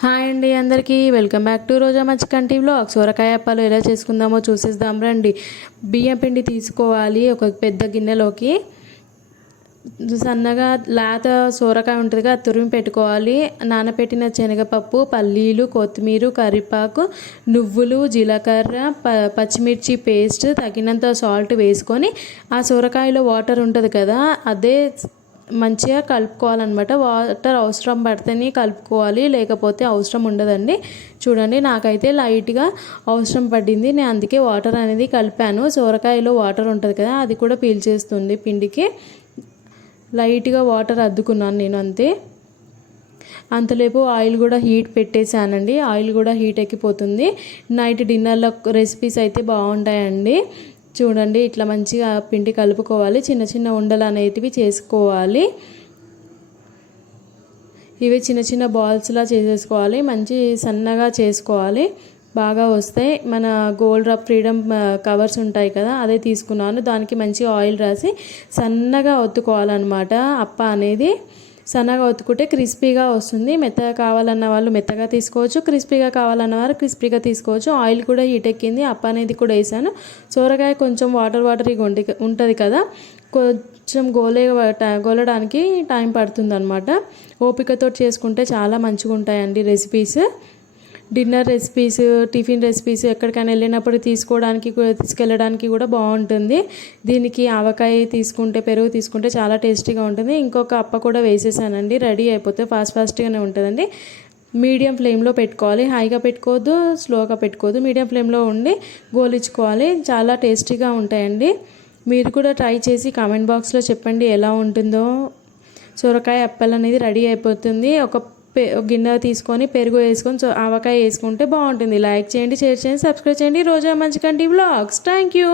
Hi అండి అందరికీ welcome back to Roja Machikanti vlogs. సొరకాయ అప్పాలు ఎలా చేసుకుందామో చూసేద్దాం రండి. బియ్యం పిండి తీసుకోవాలి ఒక పెద్ద గిన్నెలోకి. సన్నగా లేత సొరకాయ ఉంటుందిగా అది తురిమి పెట్టుకోవాలి. నానబెట్టిన శనగపప్పు, పల్లీలు, కొత్తిమీర, కరివేపాకు, నువ్వులు, జీలకర్ర, పచ్చిమిర్చి పేస్ట్, తగినంత సాల్ట్ వేసుకొని ఆ సొరకాయలో వాటర్ ఉంటుంది కదా అదే మంచిగా కలుపుకోవాలన్నమాట. వాటర్ అవసరం పడితేనే కలుపుకోవాలి, లేకపోతే అవసరం ఉండదండి. చూడండి నాకైతే లైట్గా అవసరం పడింది, నేను అందుకే వాటర్ అనేది కలిపాను. సొరకాయలో వాటర్ ఉంటుంది కదా అది కూడా పీల్చేస్తుంది పిండికి. లైట్గా వాటర్ అద్దుకున్నాను నేను అంతే. అంతలేపు ఆయిల్ కూడా హీట్ పెట్టేశానండి. ఆయిల్ కూడా హీట్ ఎక్కిపోతుంది. నైట్ డిన్నర్లో రెసిపీస్ అయితే బాగుంటాయండి. చూడండి ఇట్లా మంచిగా పిండి కలుపుకోవాలి. చిన్న చిన్న ఉండలు అనేటివి చేసుకోవాలి. ఇవి చిన్న చిన్న బాల్స్లా చేసేసుకోవాలి. మంచి సన్నగా చేసుకోవాలి, బాగా వస్తాయి. మన గోల్డ్ రబ్ ఫ్రీడమ్ కవర్స్ ఉంటాయి కదా అదే తీసుకున్నాను. దానికి మంచిగా ఆయిల్ రాసి సన్నగా ఒత్తుకోవాలన్నమాట. అప్ప అనేది సన్నగా ఒత్తుకుంటే క్రిస్పీగా వస్తుంది. మెత్తగా కావాలన్న వాళ్ళు మెత్తగా తీసుకోవచ్చు, క్రిస్పీగా కావాలన్న వారు క్రిస్పీగా తీసుకోవచ్చు. ఆయిల్ కూడా హీట్ ఎక్కింది. అప్ప అనేది కూడా వేసాను. సొరకాయ కొంచెం వాటరీగా ఉంటుంది కదా, కొంచెం గోలడానికి టైం పడుతుంది అనమాట. ఓపికతో చేసుకుంటే చాలా మంచిగా ఉంటాయండి recipes. Dinner recipes, tiffin recipes ఎక్కడికైనా వెళ్ళినప్పుడు తీసుకెళ్ళడానికి కూడా బాగుంటుంది. దీనికి ఆవకాయ తీసుకుంటే, పెరుగు తీసుకుంటే చాలా టేస్టీగా ఉంటుంది. ఇంకొక అప్ప కూడా వేసేసానండి, రెడీ అయిపోతే ఫాస్ట్గానే ఉంటుందండి. మీడియం ఫ్లేమ్లో పెట్టుకోవాలి, హైగా పెట్టుకోవద్దు, స్లోగా పెట్టుకోవద్దు. మీడియం ఫ్లేమ్లో ఉండి గోలించుకోవాలి. చాలా టేస్టీగా ఉంటాయండి. మీరు కూడా ట్రై చేసి కామెంట్ బాక్స్లో చెప్పండి ఎలా ఉంటుందో. సొరకాయ అప్పలు అనేది రెడీ అయిపోతుంది. ఒక గిన్నె తీసుకొని పెరుగు వేసుకొని ఆవకాయ వేసుకుంటే బాగుంటుంది. లైక్ చేయండి, షేర్ చేయండి, సబ్స్క్రైబ్ చేయండి. రోజా మచ్చికంటి వ్లాగ్స్. Thank you.